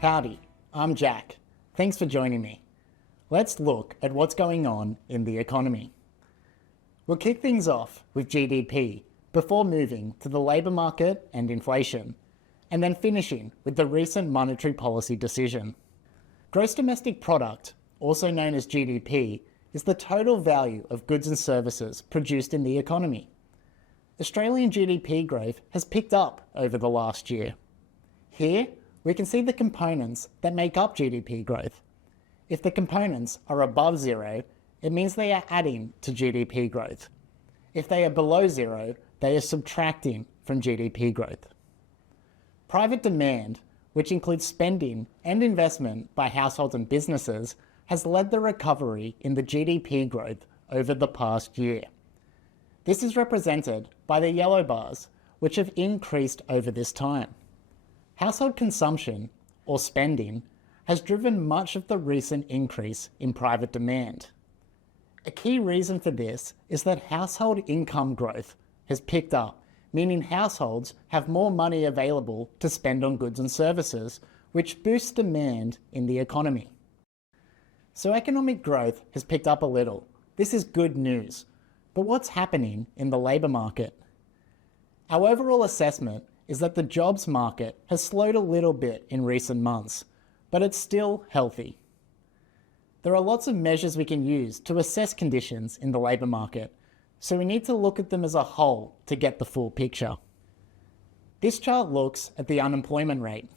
Howdy, I'm Jack. Thanks for joining me. Let's look at what's going on in the economy. We'll kick things off with GDP before moving to the labour market and inflation, and then finishing with the recent monetary policy decision. Gross domestic product, also known as GDP, is the total value of goods and services produced in the economy. Australian GDP growth has picked up over the last year. Here, we can see the components that make up GDP growth. If the components are above zero, it means they are adding to GDP growth. If they are below zero, they are subtracting from GDP growth. Private demand, which includes spending and investment by households and businesses, has led the recovery in the GDP growth over the past year. This is represented by the yellow bars, which have increased over this time. Household consumption, or spending, has driven much of the recent increase in private demand. A key reason for this is that household income growth has picked up, meaning households have more money available to spend on goods and services, which boosts demand in the economy. So economic growth has picked up a little. This is good news. But what's happening in the labour market? Our overall assessment is that the jobs market has slowed a little bit in recent months, but it's still healthy. There are lots of measures we can use to assess conditions in the labour market, so we need to look at them as a whole to get the full picture. This chart looks at the unemployment rate.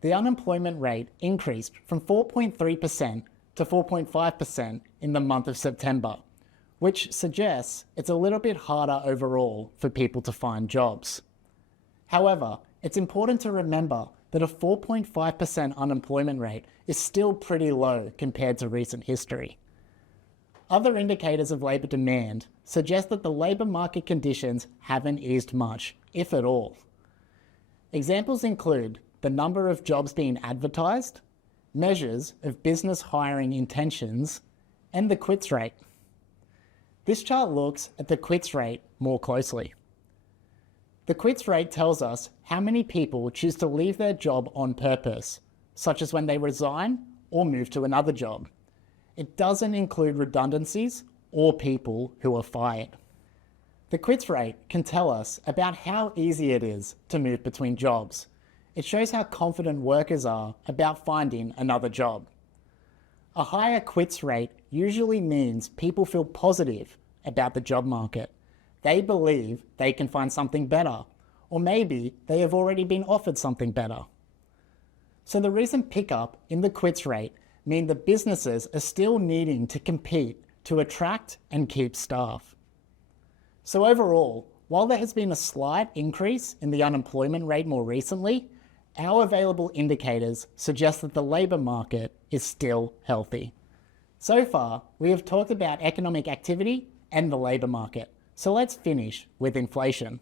The unemployment rate increased from 4.3% to 4.5% in the month of September, which suggests it's a little bit harder overall for people to find jobs. However, it's important to remember that a 4.5% unemployment rate is still pretty low compared to recent history. Other indicators of labour demand suggest that the labour market conditions haven't eased much, if at all. Examples include the number of jobs being advertised, measures of business hiring intentions, and the quits rate. This chart looks at the quits rate more closely. The quits rate tells us how many people choose to leave their job on purpose, such as when they resign or move to another job. It doesn't include redundancies or people who are fired. The quits rate can tell us about how easy it is to move between jobs. It shows how confident workers are about finding another job. A higher quits rate usually means people feel positive about the job market. They believe they can find something better, or maybe they have already been offered something better. So the recent pickup in the quits rate mean that businesses are still needing to compete to attract and keep staff. So overall, while there has been a slight increase in the unemployment rate more recently, our available indicators suggest that the labour market is still healthy. So far, we have talked about economic activity and the labour market. So let's finish with inflation.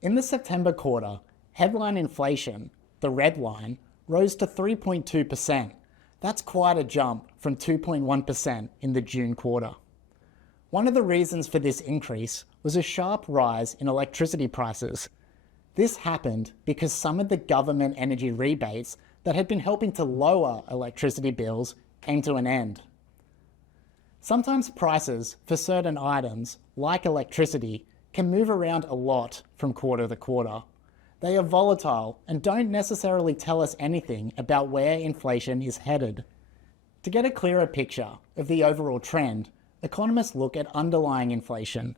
In the September quarter, headline inflation, the red line, rose to 3.2%. That's quite a jump from 2.1% in the June quarter. One of the reasons for this increase was a sharp rise in electricity prices. This happened because some of the government energy rebates that had been helping to lower electricity bills came to an end. Sometimes prices for certain items, like electricity, can move around a lot from quarter to quarter. They are volatile and don't necessarily tell us anything about where inflation is headed. To get a clearer picture of the overall trend, economists look at underlying inflation.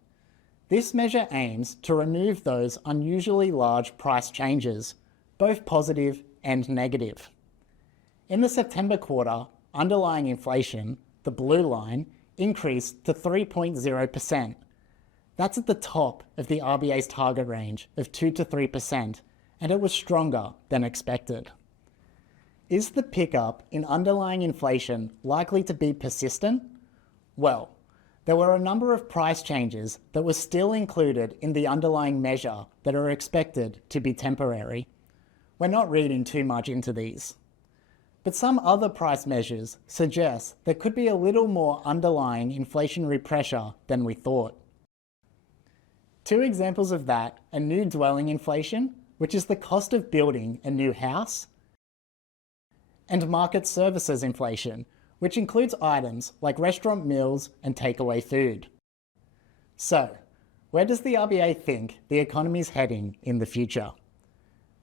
This measure aims to remove those unusually large price changes, both positive and negative. In the September quarter, underlying inflation, the blue line, increased to 3.0%. That's at the top of the RBA's target range of 2 to 3%, and it was stronger than expected. Is the pickup in underlying inflation likely to be persistent? Well, there were a number of price changes that were still included in the underlying measure that are expected to be temporary. We're not reading too much into these. But some other price measures suggest there could be a little more underlying inflationary pressure than we thought. Two examples of that are new dwelling inflation, which is the cost of building a new house, and market services inflation, which includes items like restaurant meals and takeaway food. So, where does the RBA think the economy is heading in the future?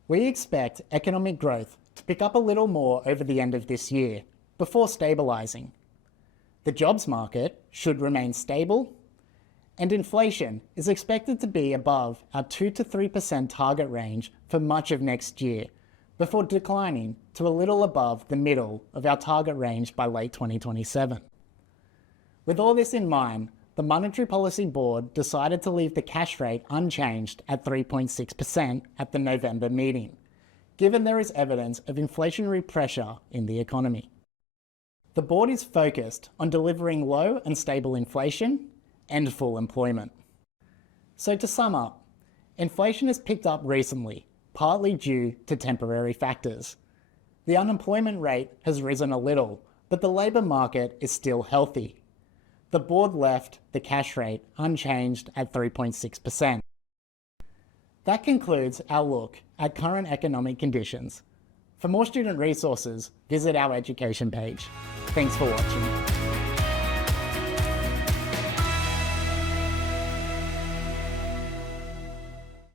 We expect economic growth to pick up a little more over the end of this year, before stabilising. The jobs market should remain stable, and inflation is expected to be above our 2 to 3% target range for much of next year, before declining to a little above the middle of our target range by late 2027. With all this in mind, the Monetary Policy Board decided to leave the cash rate unchanged at 3.6% at the November meeting, given there is evidence of inflationary pressure in the economy. The board is focused on delivering low and stable inflation and full employment. So to sum up, inflation has picked up recently, partly due to temporary factors. The unemployment rate has risen a little, but the labour market is still healthy. The board left the cash rate unchanged at 3.6%. That concludes our look at current economic conditions. For more student resources, visit our education page. Thanks for watching.